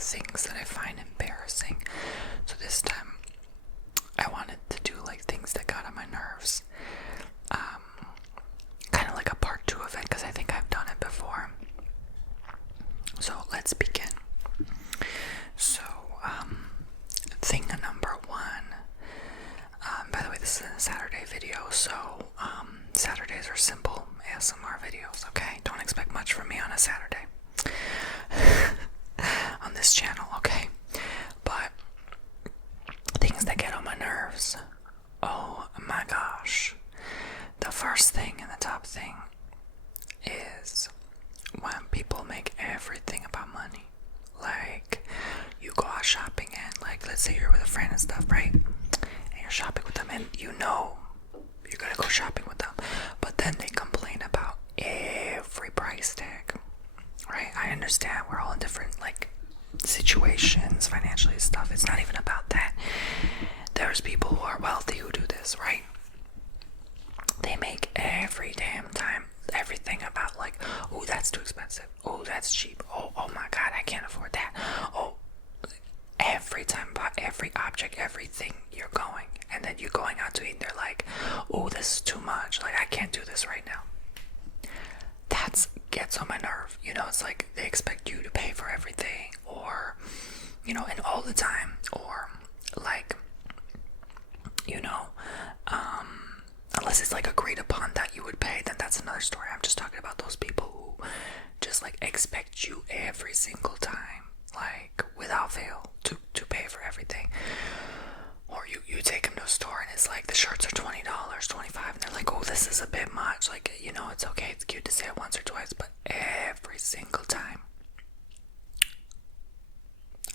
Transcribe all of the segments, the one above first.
like things that I find embarrassing. So this time I wanted to do like things that got on my nerves. Kind of like a part 2 of it, because I think I've done it before. So let's begin. So, thing number 1. By the way, this is a Saturday video, so Saturdays are simple ASMR videos, okay? Don't expect much from me on a Saturday. On this channel, okay? But things that get on my nerves. Oh my gosh. The first thing and the top thing is when people make everything about money. Like, you go out shopping and, like, let's say you're with a friend and stuff, right? And you're shopping with them and you know you're gonna go shopping with them. But then they complain about every price tag, right? I understand we're all in different, like, situations, financially stuff. It's not even about that. There's people who are wealthy who do this, right? They make every damn time everything about like, oh, that's too expensive. Oh, that's cheap. Oh my God, I can't afford that. Oh, every time about every object, everything you're going, and then you're going out to eat and they're like, oh, this is too much. Like, I can't do this right now. That gets on my nerve. You know, it's like they expect you to pay for everything, or, you know, and all the time, or like, you know, unless it's like agreed upon that you would pay, then that's another story. I'm just talking about those people who just like expect you every single time, like without fail, to pay for everything. Or you take them to a store and it's like the shirts are $20, $25, and they're like, oh, this is a bit much. Like, you know, it's okay, it's cute to say it once or twice, but every single time.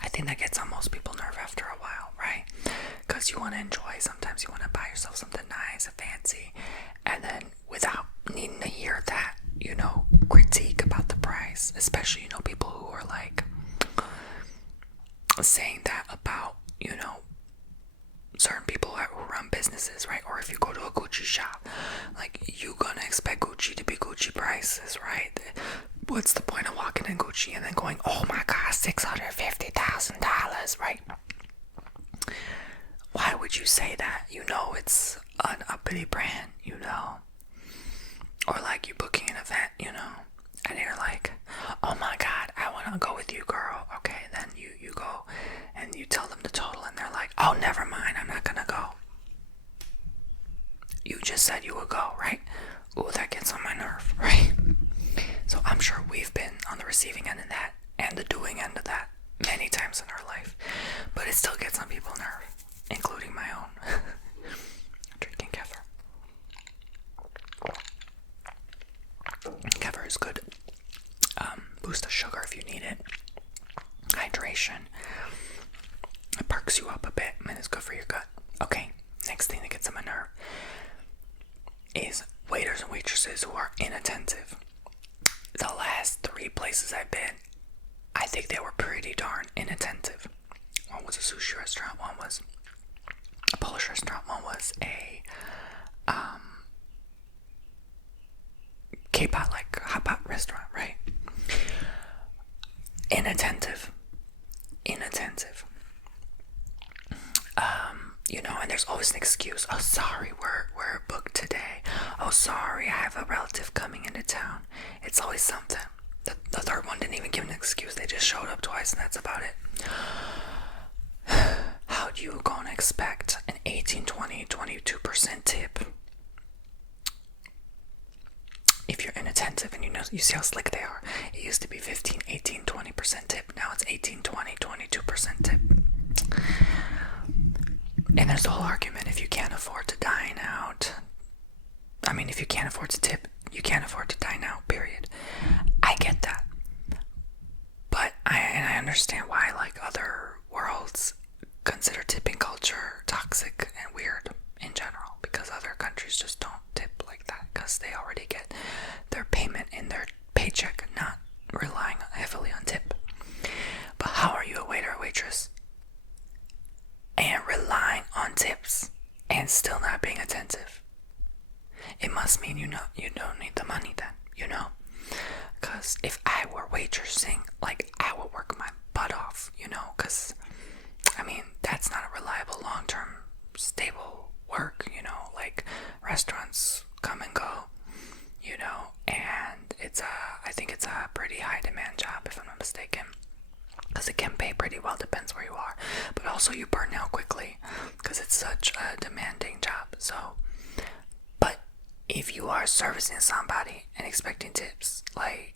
I think that gets on most people's nerve after a while, right? Because you want to enjoy. Sometimes you want to buy yourself something nice and fancy, and then without needing to hear that, you know, critique about the price, especially, you know, people who are like saying that about, you know, certain people who run businesses, right? Or if you go to a Gucci shop, like, you gonna expect Gucci to be Gucci prices, right? What's the point of walking in Gucci and then going, oh my God, $650,000, right? Why would you say that? You know it's an uppity brand, you know? Or like you're booking an event, you know? And you're like, oh my God, I want to go with you, girl. Okay, then you go and you tell them the total and they're like, oh, never mind, I'm not gonna go. You just said you would go, right? Ooh, that gets on my nerve, right? So I'm sure we've been on the receiving end of that and the doing end of that many times in our life. But it still gets on people's nerve, including my own. Drinking kefir. Kefir is good. Boost of sugar if you need it. Hydration. It perks you up a bit and it's good for your gut. Okay, next thing that gets on my nerve is waiters and waitresses who are inattentive. The last 3 places I've been, I think they were pretty darn inattentive. One was a sushi restaurant, one was a Polish restaurant, one was a K-pop, like hot pot restaurant, right? Inattentive. You know, and there's always an excuse. Oh, sorry, we're booked today. Oh, sorry, I have a relative coming into town. It's always something. The third one didn't even give an excuse. They just showed up twice and that's about it. How do you gonna expect an 18, 20, 22% tip if you're inattentive and you see how slick they are? It used to be 15, 18, 20% tip. Now it's 18, 20, 22% tip. And there's the whole argument, if you can't afford to dine out, I mean, if you can't afford to tip, you can't afford to dine out, period. I get that. But I understand why, like, other worlds consider tipping culture toxic and weird in general, because other countries just don't tip like that, because they already get their payment in their paycheck, not relying heavily on tip. But how are you a waiter or waitress and relying on tips and still not being attentive? It must mean you don't need the money then, you know? Because if I were waitressing, like, I would work my butt off, because, I mean, that's not a reliable, long-term, stable work, you know, like restaurants come and go, you know, and I think it's a pretty high demand job, if I'm not mistaken, because it can pay pretty well, depends where you are, but also you burn out quickly, because it's such a demanding job. So, but if you are servicing somebody and expecting tips, like,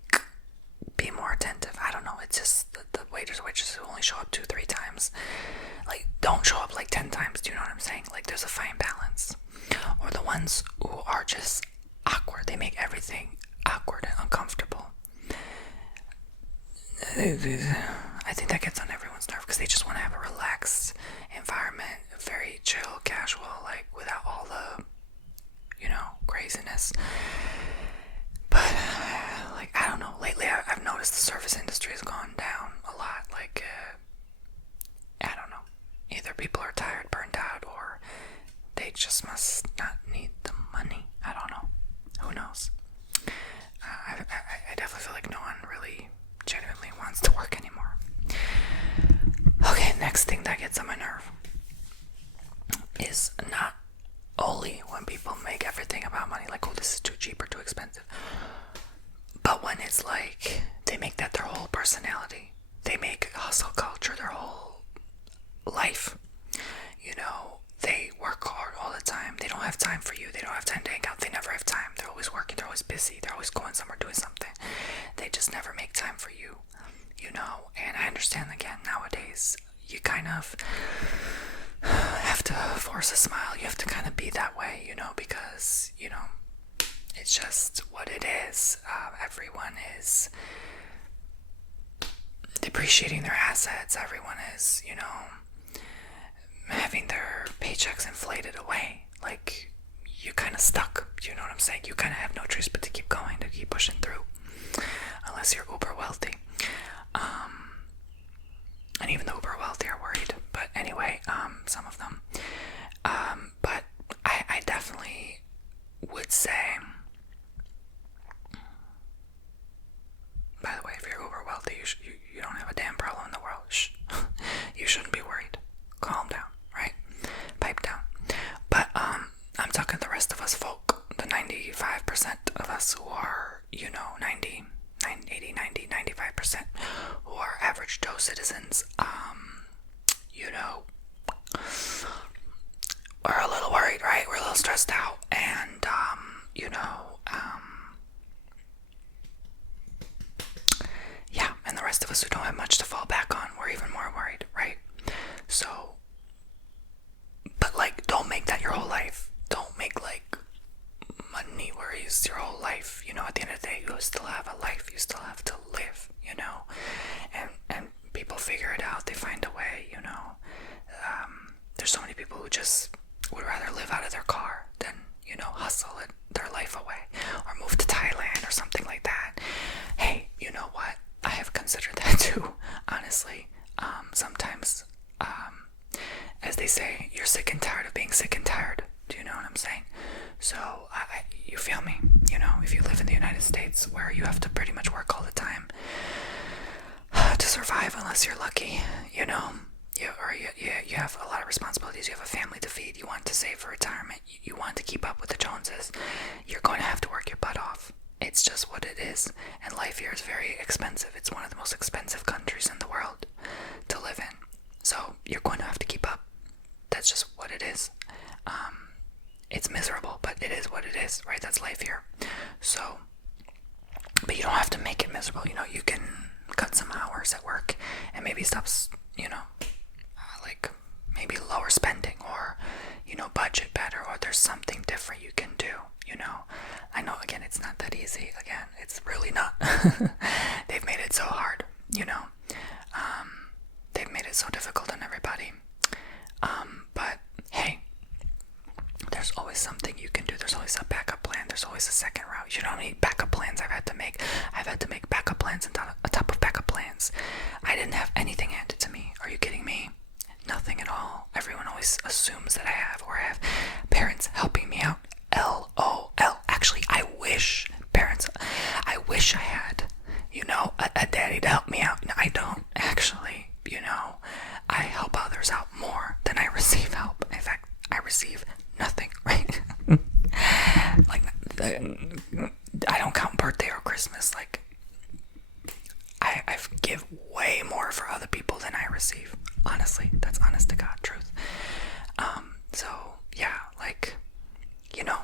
be more attentive. I don't know, it's just the waiters or waitresses who only show up 2-3 times, like, don't show up like 10 times, do you know what I'm saying? Like, there's a fine balance. Or the ones who are just awkward, they make everything awkward and uncomfortable. I think that gets on everyone's nerve, because they just want to have a relaxed environment, very chill, casual, like, without all the, you know, craziness. But, like, I don't know, lately I've noticed the service industry has gone down a lot. Like, I don't know, either people are tired, burned out, or they just must not need the money. I don't know, who knows. I definitely feel like no one really genuinely wants to work anymore. Okay, next thing that gets on my nerve is not only when people make everything about money, like, oh, this is too cheap or too expensive, but when it's like they make that their whole personality, they make hustle culture their whole life. You know, they work hard all the time, they don't have time for you, they don't have time to hang out, they never have time, they're always working, they're always busy, they're always going somewhere doing something, they just never make time for you, you know. And I understand, again, nowadays you kind of have to force a smile, you have to kind of be that way, you know, because, you know, it's just what it is. Everyone is depreciating their assets, everyone is, you know, having their paychecks inflated away. Like, you're kind of stuck, you know what I'm saying? You kind of have no choice but to keep going, to keep pushing through, unless you're uber wealthy. And even the uber wealthy are worried, but anyway, some of them. But I definitely would say, by the way, if you're uber wealthy, you don't have a damn problem in the world. You shouldn't be worried. Calm down, right? Pipe down. But I'm talking the rest of us folk, the 95% of us who are, you know, 80, 90, 95%, who are average Joe citizens. You know, we're a little worried, right? We're a little stressed out, and you know, yeah, and the rest of us who don't have much to fall back on, we're even more worried, right? So, but, like, don't make that your whole life. Don't make, like, money worries your whole life. You know, at the end of the day, you still have a life, you still have to live, you know, and people figure it out, they find a way, you know. There's so many people who just would rather live out of their car than, you know, hustle their life away, or move to Thailand or something like that. Hey, you know what? I have considered that too, honestly. Sometimes, as they say, you're sick and tired of being sick and tired. Do you know what I'm saying? So, you feel me? You know, if you live in the United States, where you have to pretty much work all the time to survive, unless you're lucky, you know, you have a lot of responsibilities, you have a family to feed, you want to save for retirement, you want to keep up with the Joneses, you're going to have to work your butt off. It's just what it is, and life here is very expensive. It's one of the most expensive countries in the world to live in, so you're going to have to keep up. That's just what it is. It's miserable, but it is what it is, right? That's life here. So, but you don't have to make it miserable, you know. You can cut some hours at work and maybe stop, you know, like, maybe lower spending, or, you know, budget better, or there's something different you can do, you know. I know, again, it's not that easy. Again, it's really not. They've made it so hard, you know. They've made it so difficult on everybody. But hey, there's always something you can do. There's always a backup plan. There's always a second route. You know how many backup plans I've had to make? I've had to make backup plans on top of backup plans. I didn't have anything handed to me. Are you kidding me? Nothing at all. Everyone always assumes that I have, or I have parents helping me out. LOL. Actually, I wish I had, you know, a daddy to help me out. No, I don't, actually, you know. receive nothing, right? Like, I don't count birthday or Christmas. Like, I give way more for other people than I receive. Honestly, that's honest to God truth. So yeah, like,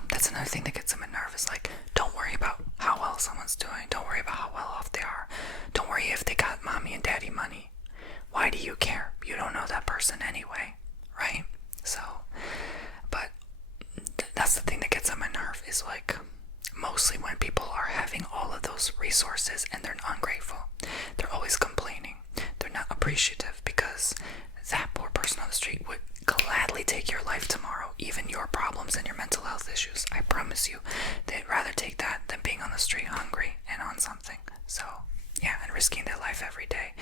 that's another thing that gets them nervous. Like, don't worry about how well someone's doing. Don't worry about how well off they are. Don't worry if they got mommy and daddy money. Why do you care? You don't know that person anyway, right? So, but that's the thing that gets on my nerve, is like, mostly when people are having all of those resources and they're ungrateful. They're always complaining. They're not appreciative, because that poor person on the street would gladly take your life tomorrow, even your problems and your mental health issues. I promise you, they'd rather take that than being on the street hungry and on something. So yeah, and risking their life every day,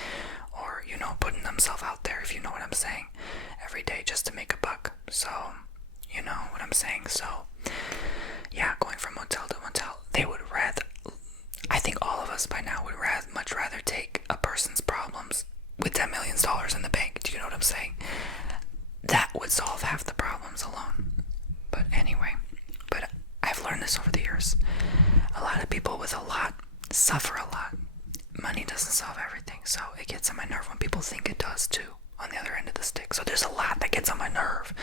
or putting themselves out there, if you know what I'm saying, every day just to make a buck. So you know what I'm saying. So yeah, going from motel to motel, they would rather, I think all of us by now would much rather take a person's problems with $10 million in the bank. Do you know what I'm saying? That would solve half the problems alone. But anyway, I've learned this over the years. A lot of people with a lot suffer a lot. Money doesn't solve everything, so it gets on my nerve when people think it does too, on the other end of the stick. So there's a lot that gets on my nerve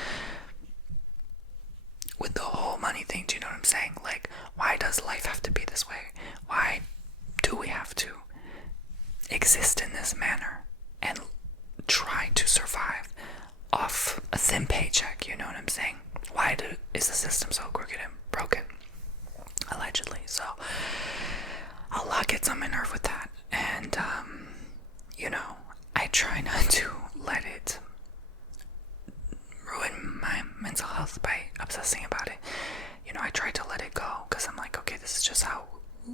with the whole money thing. Do you know what I'm saying? Like, why does life have to be this way? Why do we have to exist in this manner and try to survive off a thin paycheck? You know what I'm saying? Why is the system so crooked and broken? Allegedly. So a lot gets on my nerve with that, and I try not to let it ruin my mental health by obsessing about it. I try to let it go, because I'm like, okay, this is just how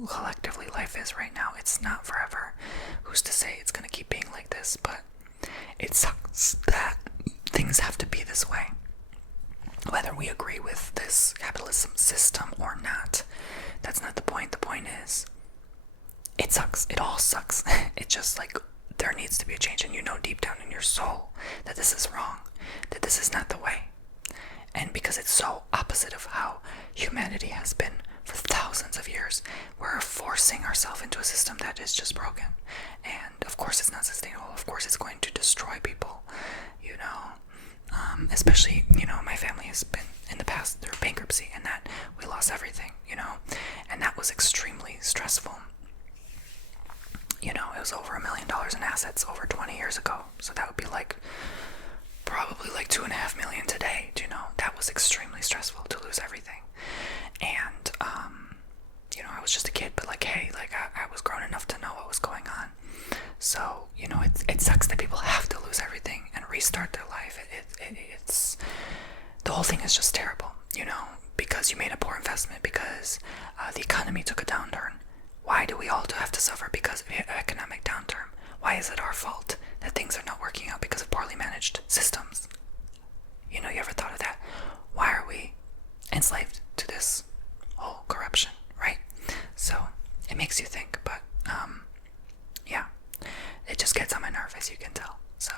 collectively life is right now. It's not forever. Who's to say it's gonna keep being like this? But it sucks that things have to be this way, whether we agree with this capitalism system or not. That's not the point. The point is, it sucks. It all sucks. It's just like, there needs to be a change, and deep down in your soul that this is wrong, that this is not the way. And because it's so opposite of how humanity has been for thousands of years, we're forcing ourselves into a system that is just broken. And of course it's not sustainable. Of course it's going to destroy people, especially, my family has been in the past through bankruptcy, and that we lost everything, and that was extremely stressful. It was over $1 million in assets over 20 years ago. So that would be probably $2.5 million today. That was extremely stressful to lose everything. And, I was just a kid, but hey, I was grown enough to know what was going on. So, it sucks that people have to lose everything and restart their life. It's, the whole thing is just terrible, because you made a poor investment, because the economy took a downturn. Why do we all have to suffer because of economic downturn? Why is it our fault that things are not working out because of poorly managed systems? You ever thought of that? Why are we enslaved to this whole corruption, right? So it makes you think, but yeah, it just gets on my nerve, as you can tell. So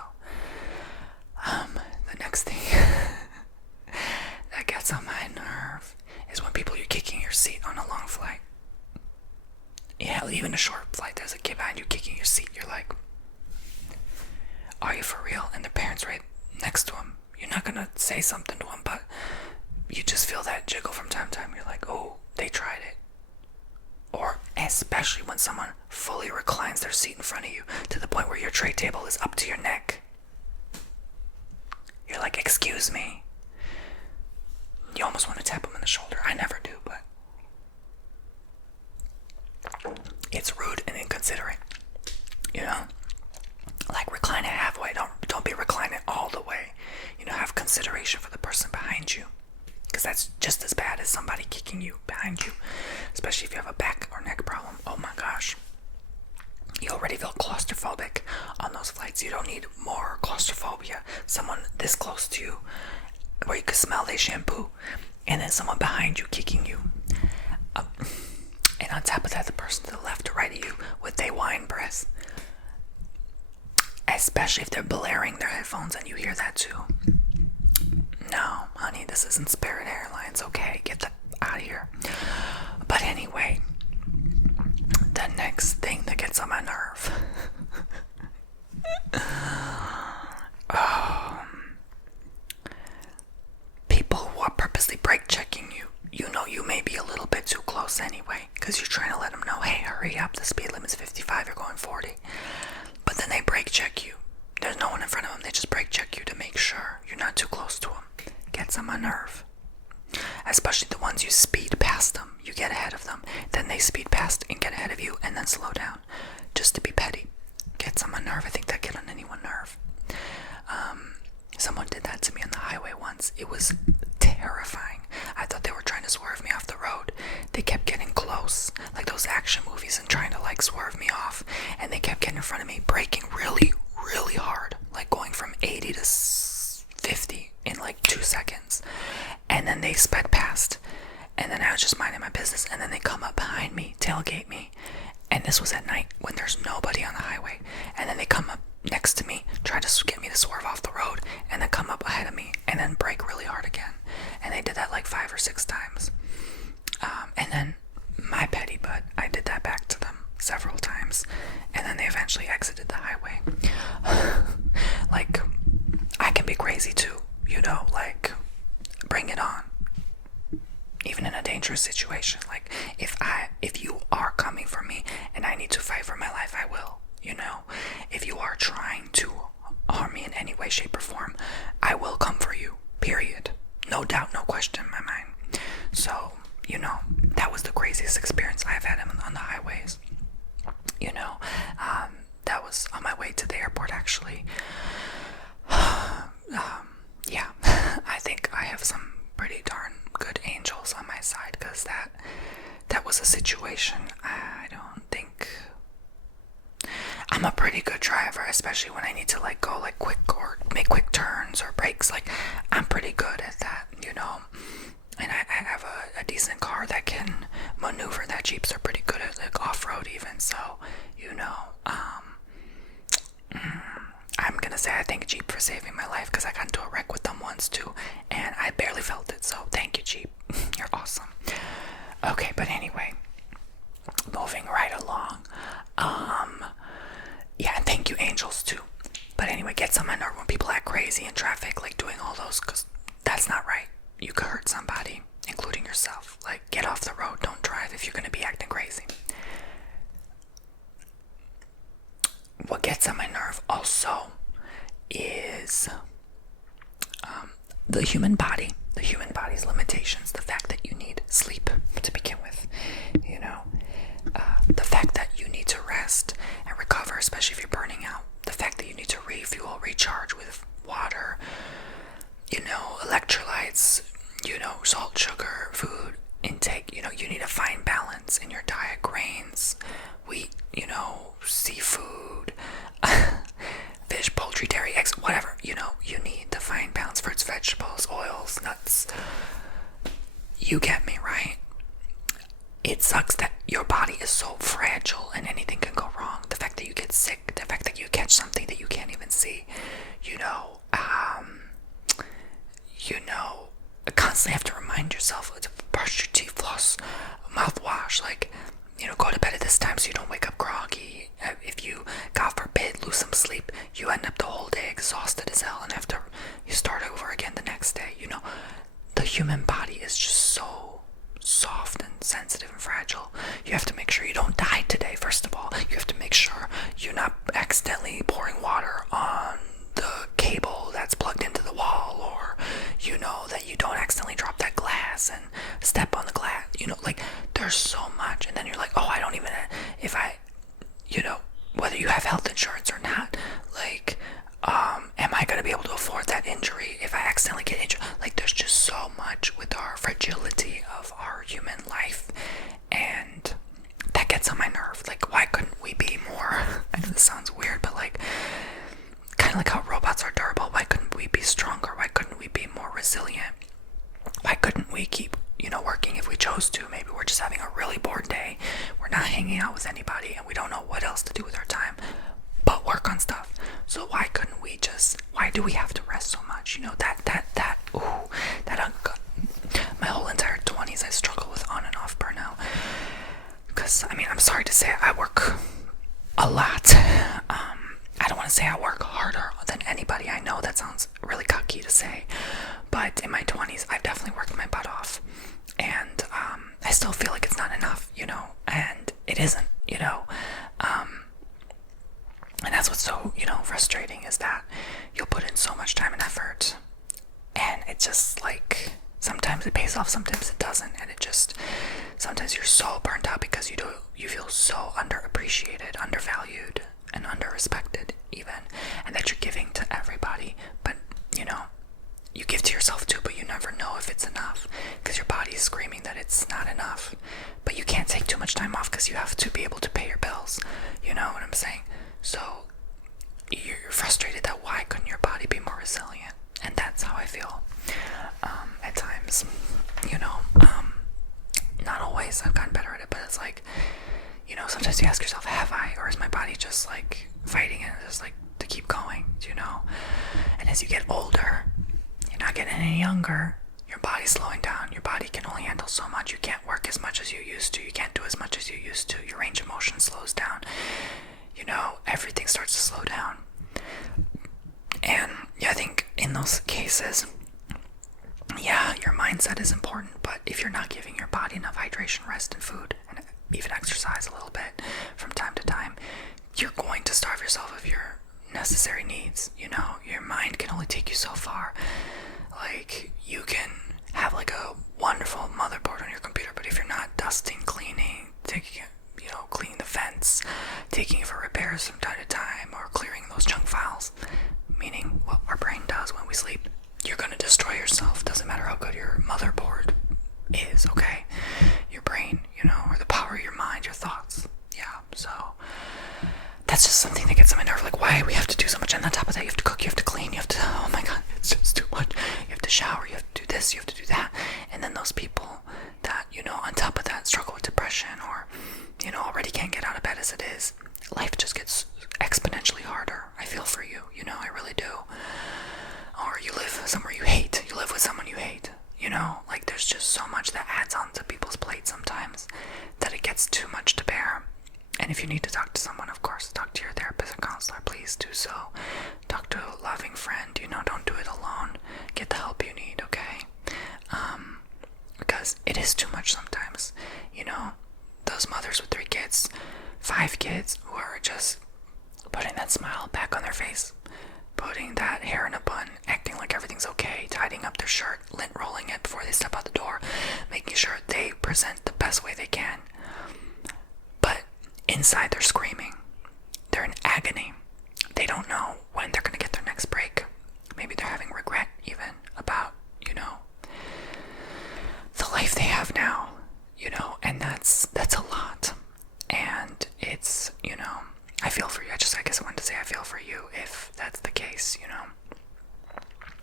the next thing that gets on my nerve is when people are kicking your seat on a long flight. Yeah, even a short flight, there's a kid behind you kicking your seat. You're like, are you for real? And the parent's right next to him. You're not gonna say something to him, but you just feel that jiggle from time to time. You're like, oh, they tried it. Or especially when someone fully reclines their seat in front of you to the point where your tray table is up to your neck. You're like, excuse me. You almost want to tap them on the shoulder. I never do, but it's rude and inconsiderate. Recline it halfway. Don't be reclining all the way. Have consideration for the person behind you, because that's just as bad as somebody kicking you behind you, especially if you have a back or neck problem. Oh my gosh, you already feel claustrophobic on those flights. You don't need more claustrophobia. Someone this close to you where you can smell their shampoo, and then someone behind you kicking you. And on top of that, the person to the left or right of you with their wine breath. Especially if they're blaring their headphones and you hear that too. No, honey, this isn't Spirit Airlines, okay? Get that out of here. But anyway, the next thing that gets on my nerve. People who are purposely brake checking you. You know you may be a little bit too close anyway, because you're trying to let them know, hey, hurry up, the speed limit's 55, you're going 40. But then they brake check you. There's no one in front of them, they just brake check you to make sure you're not too close to them. Gets on my nerve. Especially the ones you speed past them. You get ahead of them, then they speed past and get ahead of you, and then slow down. Just to be petty. Gets on my nerve. I think that get on anyone's nerve. Someone did that to me on the highway once. It was terrifying. I thought they were trying to swerve me off the road. They kept getting close, like those action movies, and trying to like swerve me off. And they kept getting in front of me, braking really, really hard, like going from 80 to 50 in like 2 seconds. And then they sped past. And then I was just minding my business. And then they come up behind me, tailgate me. And this was at night when there's nobody on the highway. And then they come up next to me, try to get me to swerve off the road, and then come up ahead of me, and then brake really hard again. And they did that like 5 or 6 times. And then my petty butt, I did that back to them several times. And then they eventually exited the highway. Like, I can be crazy too, you know, like, bring it on. Even in a dangerous situation. Like, if you are coming for me and I need to fight for my life, I will. You know, if you are trying to harm me in any way, shape, or form, I will come for you, period. No doubt, no question in my mind. So, you know, that was the craziest experience I've had on the highways. You know, that was on my way to the airport, actually. Yeah, I think I have some pretty darn good angels on my side, because that was a situation I don't think... I'm a pretty good driver, especially when I need to like go like quick or make quick turns or brakes. Like, I'm pretty good at that, you know. And I have a decent car that can maneuver. That Jeeps are pretty good at like off-road even. So, you know, I'm gonna say I thank Jeep for saving my life, because I got into a wreck with them once too, and I barely felt it. So thank you, Jeep. You're awesome. Okay, but anyway, moving right along. Yeah, and thank you, angels, too. But anyway, gets on my nerve when people act crazy in traffic, like doing all those, because that's not right. You could hurt somebody, including yourself. Like, get off the road, don't drive if you're going to be acting crazy. What gets on my nerve also is the human body. The human body's limitations. The fact that you need sleep to begin with, you know. The fact that you need to rest and recover, especially if you're burning out. The fact that you need to refuel, recharge with water, you know, electrolytes, you know, salt, sugar, food intake. You know, you need a fine balance in your diet. Grains, wheat, you know, seafood, fish, poultry, dairy, eggs, whatever. You know, you need the fine balance. Fruits, vegetables, oils, nuts. You get me, right? It sucks that your body is so fragile and anything can go wrong. The fact that you get sick, the fact that you catch something that you can't even see, you know, constantly have to remind yourself to brush your teeth, floss, mouthwash, like, you know, go to bed at this time so you don't wake up groggy. If you, God forbid, lose some sleep, you end up the whole day exhausted as hell and have to, you start over again the next day. You know, the human body is just so soft and sensitive and fragile. You have to make sure you don't die today, first of all. You have to make sure you're not accidentally pouring water on the cable that's plugged into the wall, or, you know, that you don't accidentally drop that glass and step on the glass. You know, like, there's so much. And then you're like, oh, I don't even, if I, you know, whether you have health insurance or not, like, am I going to be able to afford that injury if I accidentally get injured? Like, there's just so much with our fragility of our human life, and that gets on my nerve. Like, why couldn't we be more, I know this sounds weird, but like, kind of like how robots are durable, why couldn't we be stronger? Why couldn't we be more resilient? Why couldn't we keep, you know, working if we chose to? Maybe we're just having a really bored day, we're not hanging out with anybody, and we don't know what else to do with our time but work on stuff. So why couldn't we just, why do we have to rest so much? You know, that, ooh, sounds really cocky to say, but in my 20s, I've definitely worked my butt off, and I still feel like it's not enough, you know, and it isn't, you know, and that's what's so, you know, frustrating, is that you'll put in so much time and effort, and it's just like, sometimes it pays off, sometimes it doesn't, and it just, sometimes you're so burnt out because you feel so underappreciated, undervalued, and underrespected even, and that you're giving to everybody, but, you know, you give to yourself too, but you never know if it's enough, because your body is screaming that it's not enough, but you can't take too much time off because you have to be able to pay your bills, you know what I'm saying? So, you're frustrated that why couldn't your body be more resilient, and that's how I feel, at times, you know, not always, I've gotten better at it, but it's like, you know, sometimes you ask yourself, have I, or is my body just like fighting it, just like to keep going, you know? And as you get older, you're not getting any younger, your body's slowing down, your body can only handle so much, you can't work as much as you used to, you can't do as much as you used to, your range of motion slows down, you know, everything starts to slow down. And yeah, I think in those cases, yeah, your mindset is important, but if you're not giving your body enough hydration, rest, and food, and even exercise a little bit from time to time, you're going to starve yourself of your necessary needs, you know? Your mind can only take you so far. Like, you can have like a wonderful motherboard on your computer, but if you're not dusting, cleaning, taking, you know, cleaning the vents, taking it for repairs from time to time, or clearing those junk files, meaning what our brain does when we sleep, you're gonna destroy yourself. Doesn't matter how good your motherboard is, okay? Your brain, you know, or the power of your mind, your thoughts. Yeah, so that's just something that gets on my nerve. Like, why we have to do so much, and on top of that, you have to cook, you have to clean, you have to, oh my god, it's just too much. You have to shower, you have to do this, you have to do that, and then those people that, you know, on top of that, struggle with depression, or, you know, already can't get out of bed as it is, life just gets exponentially harder. I feel for you, you know, I really do. Or you live somewhere you hate, you live with someone you hate, you know, like there's just so much that adds on to people's plate sometimes that it gets too much to bear. And if you need to talk to someone, of course, talk to your therapist and counselor, please do so. Talk to a loving friend, you know, don't do it alone. Get the help you need, okay? Because it is too much sometimes, you know, those mothers with 3 kids, 5 kids, who are just putting that smile back on their face, putting that hair in a bun, acting like everything's okay, tidying up their shirt, lint rolling it before they step out the door, making sure they present the best way they can. But inside they're screaming. They're in agony. They don't know when they're going to get their next break. Maybe they're having regret even about, you know, the life they have now, you know, and that's a lot. And it's, you know, I feel for you. I guess I wanted to say I feel for you if that's the case, you know.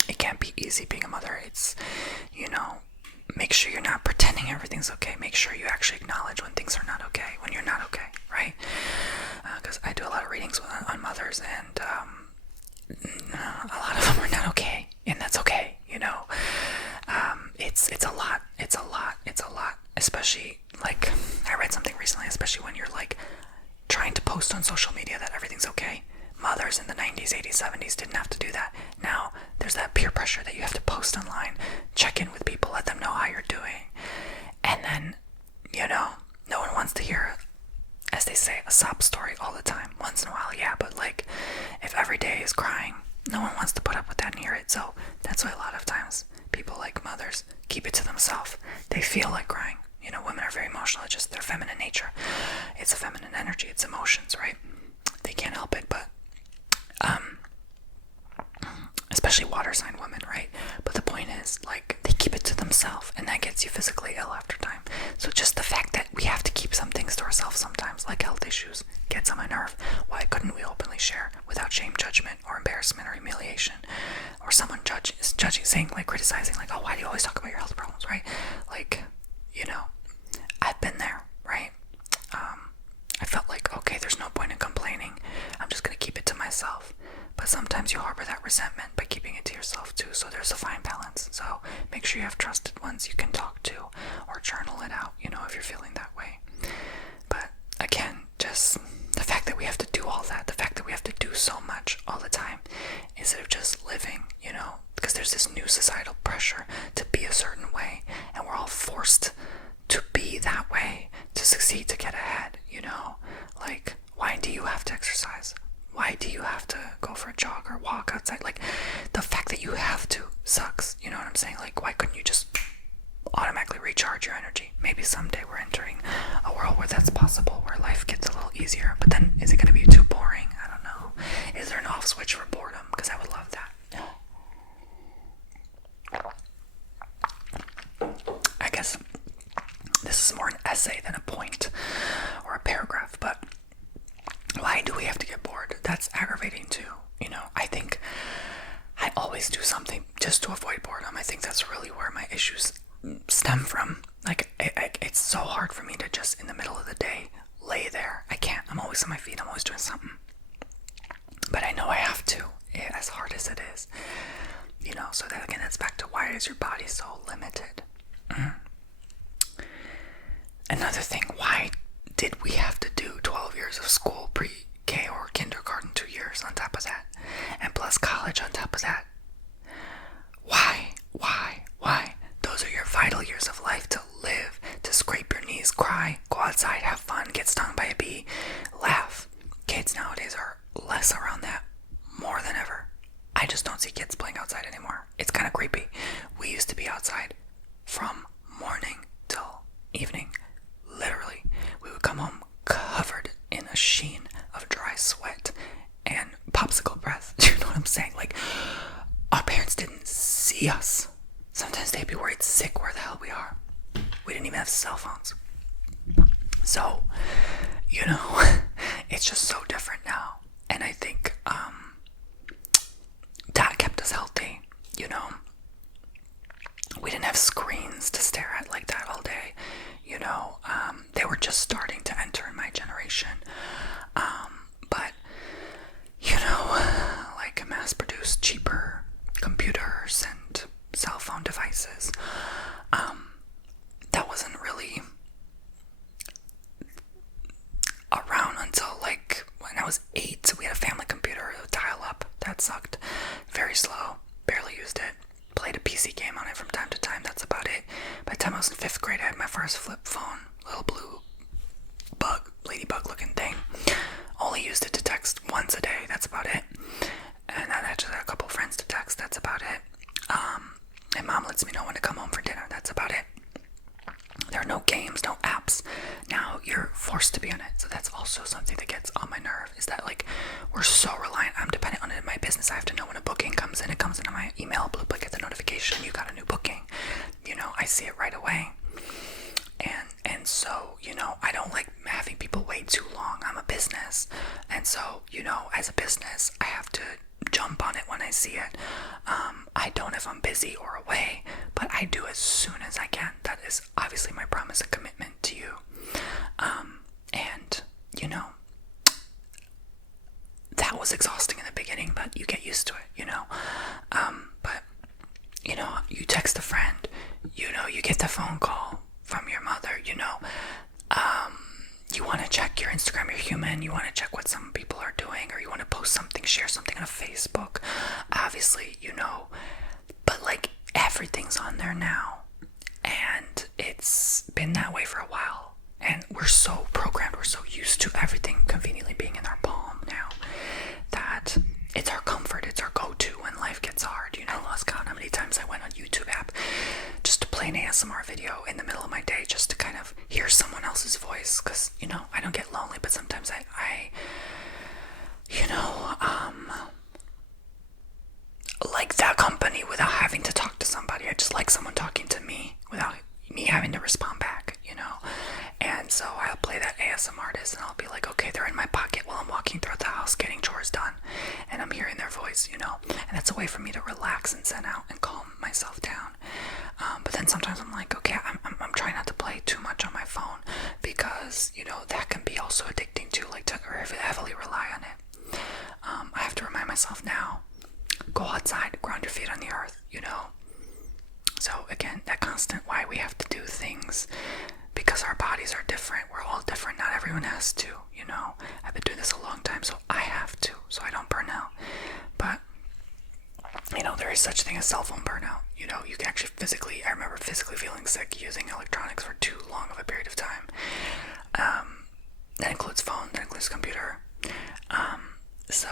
It can't be easy being a mother. It's, you know, make sure you're not pretending everything's okay. Make sure you actually acknowledge when things are not okay, when you're not okay, right? Because I do a lot of readings on mothers, and a lot of them are not okay, and that's okay, you know. It's a lot. It's a lot. Especially, like, I read something recently, especially when you're, like, trying to post on social media that everything's okay. Mothers in the 90s, 80s, 70s didn't have to do that. Now, there's that peer pressure that you have to post online, check in with people, let them know how you're doing. And then, you know, no one wants to hear, as they say, a sob story all the time. Once in a while, yeah, but like, if every day is crying, no one wants to put up with that and hear it. So that's why a lot of times people, like mothers, keep it to themselves. They feel like crying. You know, women are very emotional. It's just their feminine nature. It's a feminine energy. It's emotions, right? They can't help it, but especially water sign women, right? But the point is, like, they keep it to themselves, and that gets you physically ill after time. So just the fact that we have to keep some things to ourselves sometimes, like health issues, gets on my nerve. Why couldn't we openly share without shame, judgment, or embarrassment, or humiliation, or someone judging, saying, like, criticizing, like, oh, why do you always talk about your health problems, right? Like, you know, I've been there, right? I felt like, okay, there's no point in complaining. I'm just gonna keep it to myself. But sometimes you harbor that resentment by keeping it to yourself too, so there's a fine balance. So make sure you have trusted ones you can talk to, or journal it out, you know, if you're feeling that way. But again, just the fact that we have to do all that, the fact that we have to do so much all the time, instead of just living living, you know, because there's this new societal pressure to be a certain way, and we're all forced to be that way to succeed, to get ahead, you know? Like, why do you have to exercise? Why do you have to go for a jog or walk outside? Like, the fact that you have to sucks, you know what I'm saying? Like, why couldn't you just automatically recharge your energy? Maybe someday we're entering a world where that's possible, where life gets a little easier, but then is it going to be too boring? I don't know. Is there an off switch for boredom? Because I would love that. I guess this is more an essay than a point or a paragraph, but why do we have to get bored? That's aggravating too, you know? I think I always do something just to avoid boredom. I think that's really where my issues stem from. Like, it's so hard for me to just in the middle of the day lay there. I can't. I'm always on my feet. I'm always doing something. But I know I have to, as hard as it is. You know, so that again, that's back to why is your body so limited? Another thing, why did we have to do 12 years of school, pre-K or kindergarten, 2 years on top of that? And plus college on top of that? Why? Those are your vital years of life to live, to scrape your knees, cry, go outside, have fun, get stung by a bee, laugh. Kids nowadays are less around that, more than ever. I just don't see kids playing outside anymore. It's kind of creepy. We used to be outside from morning till evening. Literally, we would come home covered in a sheen of dry sweat and popsicle breath. You know what I'm saying? Like, our parents didn't see us. Sometimes they'd be worried sick where the hell we are. We didn't even have cell phones. So, you know, it's just so different now. And I think that kept us healthy, you know. We didn't have screens to stare at like that all day, you know. They were just starting to enter in my generation. But, you know, like mass-produced, cheaper computers and cell phone devices, that wasn't really around until like when I was 8. We had a family computer, a dial-up. That sucked. Very slow. Barely used it. Played a PC game on it from time to time. That's about it. By the time I was in 5th grade, I had my first flip phone. Little blue ladybug looking thing. Only used it to text once a day. That's about it. And then I just had a couple friends to text. That's about it. And mom lets me know when to come home for dinner. That's about it. There are no games, no apps. Now you're forced to be on it. So that's also something that gets on my nerve, is that like we're so reliant. I'm dependent on it in my business. I have to know when a booking comes in. It comes into my email, bloop, I get the notification, you got a new booking. You know, I see it right away. And so, you know, I don't like having people wait too long. I'm a business. And so, you know, as a business, I have to jump on it when I see it. I don't if I'm busy or away, but I do as soon as I can. That is obviously my promise and commitment to you. And, you know, that was exhausting in the beginning, but you get used to it, you know. But, you know, you text a friend, you know, you get the phone call from your mother, you know. You want to check your Instagram, you're human, you want to check what some people are doing, or you want to post something, share something on Facebook, obviously, you know, but like everything's on there now, and it's been that way for a while, and we're so programmed, we're so used to everything conveniently being in our palm now, that it's our comfort, it's our go-to when life gets hard. You know, I lost count how many times I went on YouTube app just to play an ASMR video in the middle of my day, just to kind of hear someone else's voice, because, you know, I don't get lonely, but sometimes I you know, like that company without having to talk to somebody. I just like someone talking to me without me having to respond back, you know. And so I'll play that ASMR artist, and I'll be like, okay, they're in my pocket while I'm walking throughout the house getting chores done, and I'm hearing their voice, you know. And that's a way for me to relax and zen out and calm myself down. But then sometimes I'm like, okay, I'm trying not to play too much on my phone, because, you know, that can be also addicting too, like to heavily rely on it. I have to remind myself now, go outside, ground your feet on the earth, you know. So again, that constant why we have to do things, because our bodies are different. We're all different. Not everyone has to, you know. I've been doing this a long time, so I have to, so I don't burn out. But there is such a thing as cell phone burnout. You can actually physically, I remember physically feeling sick using electronics for too long of a period of time. That includes phone, that includes computer. So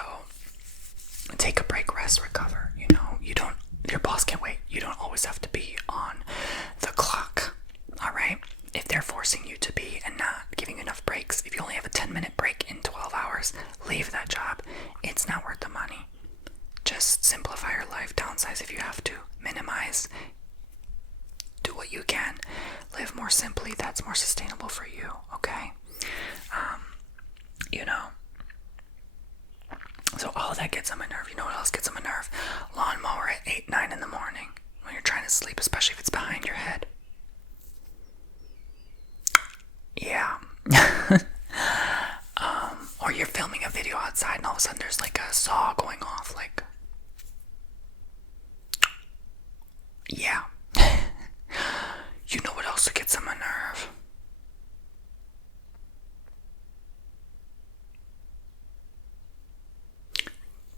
take a break, rest, recover. Your boss can't wait. You don't always have to be on the clock. All right. If they're forcing you to be and not giving you enough breaks, if you only have a 10-minute break in 12 hours, leave that job. It's not worth the money. Just simplify your life, downsize if you have to, minimize, do what you can, live more simply. That's more sustainable for you, okay? So all of that gets on my nerve. You know what else gets on my nerve? Lawnmower at 8, 9 in the morning when you're trying to sleep, especially if it's behind your head. Yeah. Or you're filming a video outside and all of a sudden there's like a saw going off, like, yeah. You know what else gets on my nerve?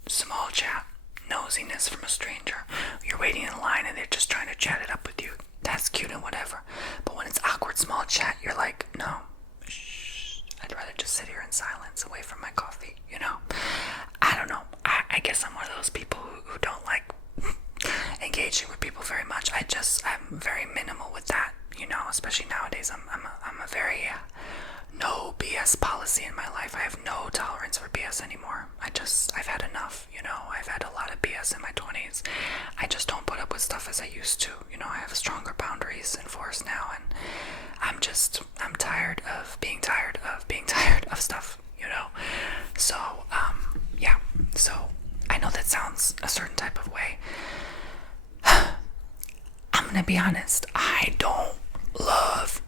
Small chat, nosiness from a stranger. You're waiting in line and they're just trying to chat it up with you. That's cute and whatever. But when it's awkward small chat, you're like, no, shh. I'd rather just sit here in silence away from my coffee, I don't know. I guess I'm one of those people who don't like engaging with people very much. I'm very minimal with that, especially nowadays. I'm a very no BS policy in my life. I have no tolerance for BS anymore. I've had enough, I've had a lot of BS in my 20s. I just don't put up with stuff as I used to. I have stronger boundaries enforced now, and I'm tired of being tired of stuff, So, yeah. So, I know that sounds a certain type of way. I'm gonna be honest, I don't love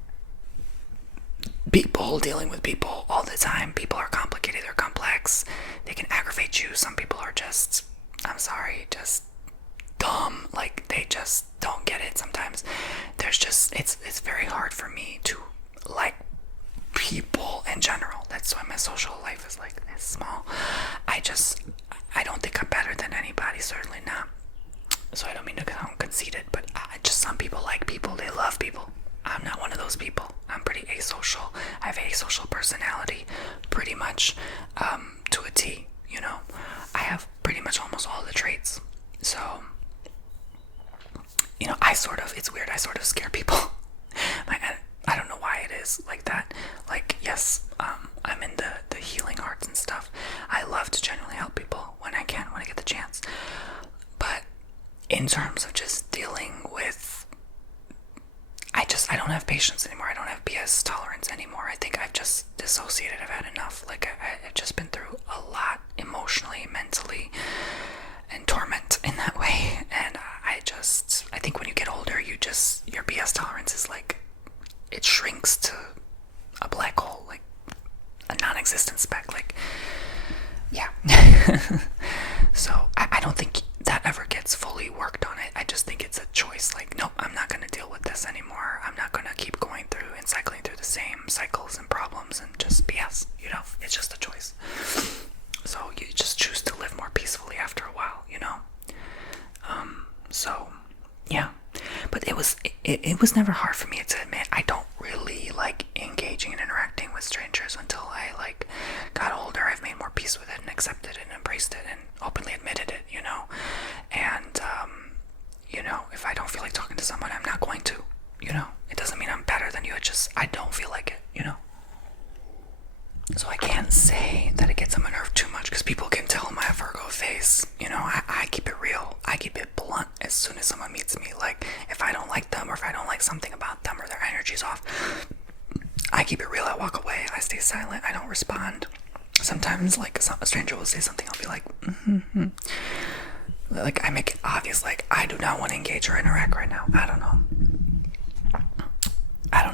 people dealing with people all the time. People are complicated, they're complex, they can aggravate you. Some people are just, I'm sorry, just dumb. Like, they just don't get it sometimes. It's very hard for me to like people in general. That's why my social life is like this small. I don't think I'm better than anybody, certainly not. So I don't mean to sound conceited, but some people like people, they love people. I'm not one of those people. I'm pretty asocial. I have an asocial personality, pretty much to a T, I have pretty much almost all the traits. So, it's weird, I sort of scare people. I don't know why it is like that. Like, yes, I'm in the healing arts and stuff. I love to genuinely help people when I can, when I get the chance. But in terms of just dealing with, I don't have patience anymore. I don't have BS tolerance anymore. I think I've just dissociated. I've had enough. Like, I've just been through a lot emotionally, mentally, and torment in that way. And I think when you get older, your BS tolerance is like, it shrinks to a black hole, like a non-existent speck. Like, yeah. So I don't think that ever gets fully worked on. I just think it's a choice. Like, nope, I'm not going to deal with this anymore. I'm not going to keep going through and cycling through the same cycles and problems and just BS, it's just a choice. So you just choose to live more peacefully after a while, So yeah, but it was never hard for me to admit I don't really like engaging and interacting with strangers until I got older. I've made more peace with it and accepted it and embraced it and openly admitted it, and if I don't feel like talking to someone, I'm not going to, it doesn't mean I'm better than you. I don't feel like it, So I can't say that it gets on my nerve too much, because people can tell my Virgo face. I keep it real. I keep it blunt as soon as someone meets me. Like, if I don't like them, or if I don't like something about them, or their energy's off, I keep it real. I walk away. I stay silent. I don't respond. Sometimes, a stranger will say something, I'll be like, mm-hmm. Like, I make it obvious, like, I do not want to engage or interact right now. I don't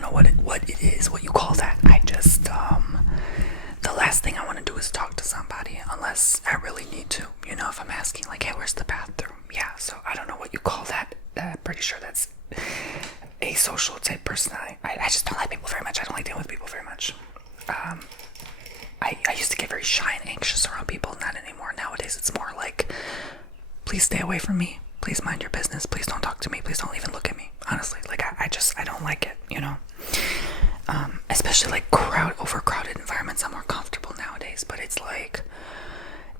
know what it is, what you call that. I just, the last thing I want to do is talk to somebody unless I really need to, if I'm asking, like, hey, where's the bathroom? Yeah, so I don't know what you call that. I'm pretty sure that's a social type personality. I just don't like people very much. I don't like dealing with people very much. I used to get very shy and anxious around people, not anymore. Nowadays it's more like, please stay away from me. Please mind your business. Please don't talk to me. Please don't even look at me. Honestly, like I don't like it, you know. Especially like overcrowded environments. I'm more comfortable nowadays, but it's like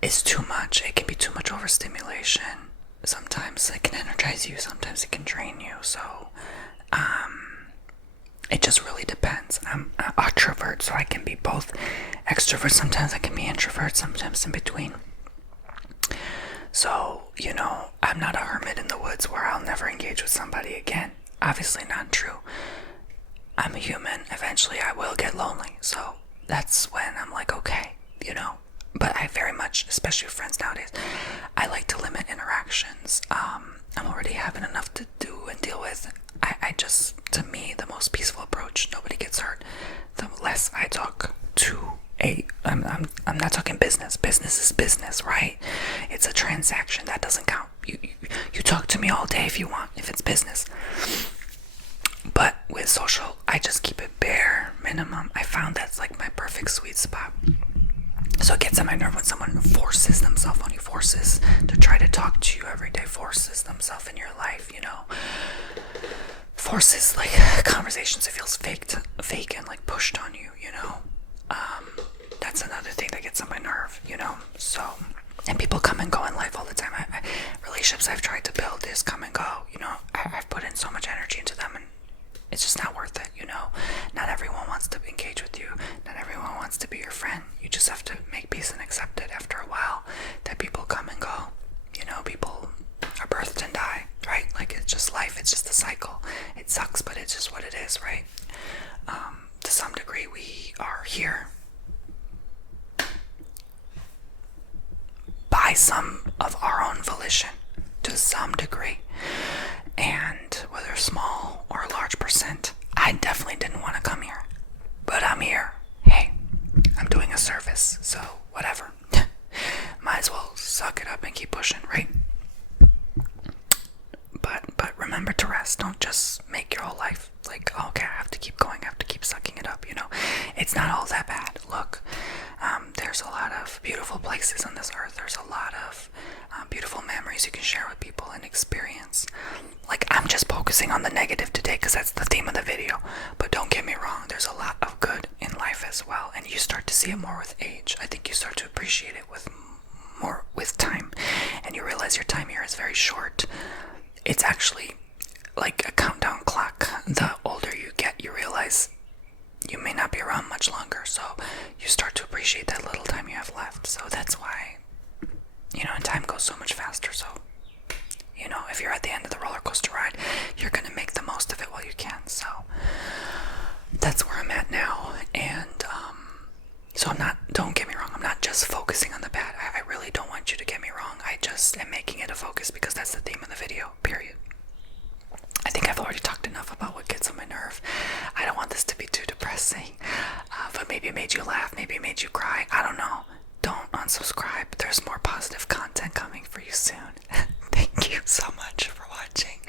it's too much. It can be too much overstimulation. Sometimes it can energize you. Sometimes it can drain you. So, it just really depends. I'm an extrovert, so I can be both extrovert. Sometimes I can be introvert. Sometimes in between. So, you know, I'm not a hermit in the woods where I'll never engage with somebody again. Obviously not true. I'm a human. Eventually I will get lonely. So that's when I'm like, okay, you know. But I very much, especially with friends nowadays, I like to limit interactions. I'm already having enough to do and deal with. I just, to me, the most peaceful approach, nobody gets hurt. The less I talk to I'm not talking business. Business is business, right? It's a transaction. That doesn't count. You talk to me all day if you want, if it's business. But with social, I just keep it bare minimum. I found that's like my perfect sweet spot. So it gets on my nerve when someone forces themselves on you, forces to try to talk to you every day, forces themselves in your life, you know. Forces like conversations, it feels fake and like pushed on you, you know. That's another thing that gets on my nerve, you know. So, and people come and go in life all the time. Relationships I've tried to build is come and go, you know. I've put in so much energy into them, and it's just not worth it, you know. Not everyone wants to engage with you. Not everyone wants to be your friend. You just have to make peace and accept it after a while that people come and go. You know, people are birthed and die, right? Like, it's just life. It's just a cycle. It sucks, but it's just what it is, right? To some degree, we are here by some of our own volition, to some degree. And whether small or a large percent, I definitely didn't want to come here. But I'm here. Hey, I'm doing a service, so whatever. Might as well suck it up and keep pushing, right? But remember to rest. Don't just make your whole life like, oh, okay, I have to keep going, I have to keep sucking it up, you know. It's not all that bad. Look, there's a lot of beautiful places on this earth. There's a lot of beautiful memories you can share with people and experience. Like, I'm just focusing on the negative today because that's the theme of the video. But don't get me wrong, there's a lot of good in life as well. And you start to see it more with age. I think you start to appreciate it more with time. And you realize your time here is very short. It's actually like a countdown clock. The older you get, you realize you may not be around much longer. So you start to appreciate that little time you have left. So that's why, you know, and time goes so much faster. So, you know, if you're at the end of the roller coaster ride, you're going to make the most of it while you can. So that's where I'm at now. And so don't get me wrong, I'm not just focusing on the bad. I really don't want you to get me wrong. I just am making it a focus because that's the theme of the video, period. I think I've already talked enough about what gets on my nerve. I don't want this to be too depressing. But maybe it made you laugh, maybe it made you cry. I don't know. Don't unsubscribe. There's more positive content coming for you soon. Thank you so much for watching.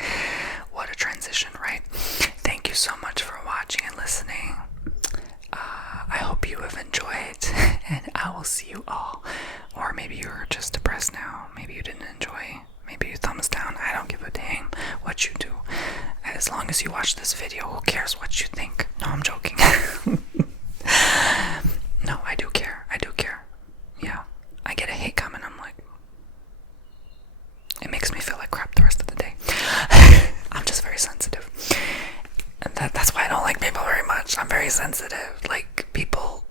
What a transition, right? Thank you so much for watching and listening. I hope you have enjoyed, and I will see you all. Or maybe you're just depressed now. Maybe you didn't enjoy. Maybe you thumbs down. I don't give a damn what you do. As long as you watch this video, who cares what you think? No, I'm joking. No, I do care. I do care. Yeah. I get a hate comment. I'm like, it makes me feel like crap the rest of the day. I'm just very sensitive. And that's why I don't like people very much. I'm very sensitive. Like,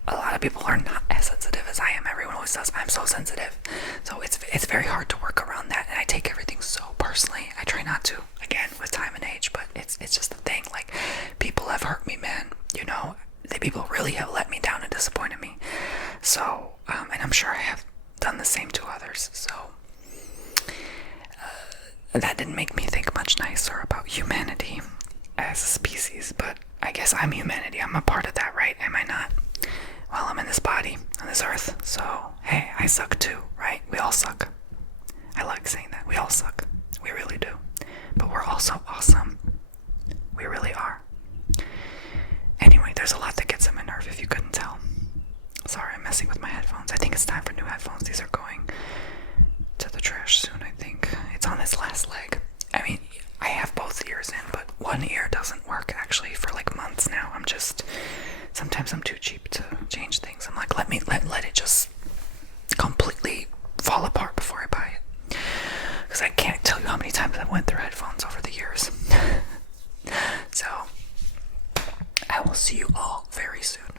a lot of people are not as sensitive as I am. Everyone always says I'm so sensitive. So it's very hard to work around that, and I take everything so personally. I try not to, again, with time and age, but it's just the thing. Like, people have hurt me, man. You know, people really have let me down and disappointed me. So, and I'm sure I have done the same to others. So, that didn't make me think much nicer about humanity as a species, but I guess I'm humanity. I'm a part of that, right? Am I not? Well, I'm in this body, on this earth, so, hey, I suck too, right? We all suck. I like saying that. We all suck. We really do. But we're also awesome. We really are. Anyway, there's a lot that gets on my nerve, if you couldn't tell. Sorry, I'm messing with my headphones. I think it's time for new headphones. These are going to the trash soon, I think. It's on this last leg. I mean, I have both ears in, but one ear doesn't work actually for like months now. Sometimes I'm too cheap to change things. I'm like, let it just completely fall apart before I buy it. Because I can't tell you how many times I've went through headphones over the years. So, I will see you all very soon.